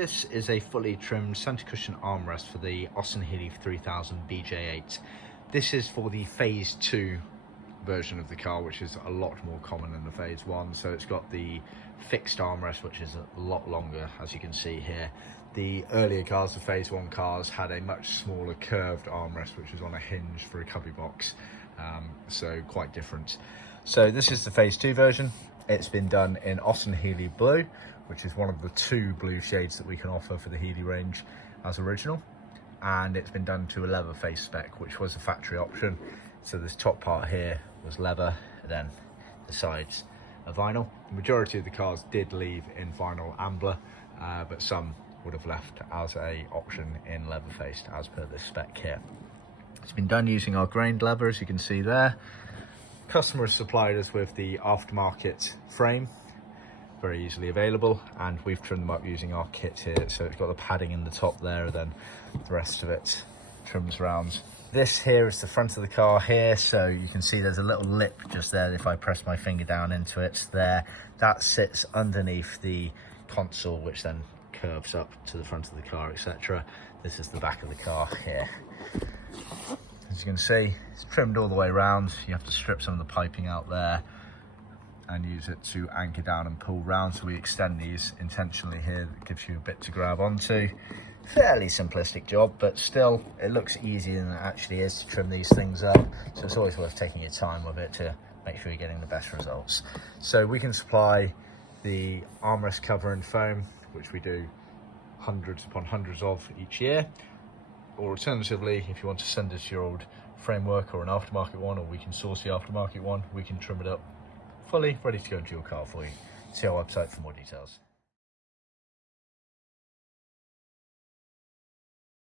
This is a fully trimmed Centre Cushion Armrest for the Austin Healey 3000 BJ8. This is for the Phase 2 version of the car, which is a lot more common than the Phase 1. So it's got the fixed armrest, which is a lot longer, as you can see here. The earlier cars, the Phase 1 cars, had a much smaller curved armrest, which was on a hinge for a cubby box. So quite different. So this is the Phase 2 version. It's been done in Austin Healey Blue, which is one of the 2 blue shades that we can offer for the Healey range as original. And it's been done to a leather face spec, which was a factory option. So this top part here was leather, then the sides are vinyl. The majority of the cars did leave in vinyl Ambla, but some would have left as a option in leather faced as per this spec here. It's been done using our grained leather, as you can see there. Customer has supplied us with the aftermarket frame, very easily available, and we've trimmed them up using our kit here. So it's got the padding in the top there, then the rest of it trims around. This here is the front of the car here, so you can see there's a little lip just there. If I press my finger down into it there, that sits underneath the console, which then curves up to the front of the car, etc. This is the back of the car here. As you can see, it's trimmed all the way around. You have to strip some of the piping out there and use it to anchor down and pull round. So we extend these intentionally here. That gives you a bit to grab onto. Fairly simplistic job, but still it looks easier than it actually is to trim these things up. So it's always worth taking your time with it to make sure you're getting the best results. So we can supply the armrest cover and foam, which we do hundreds upon hundreds of each year. Or alternatively, if you want to send us your old framework or an aftermarket one, or we can source the aftermarket one, we can trim it up fully ready to go into your car for you. See our website for more details.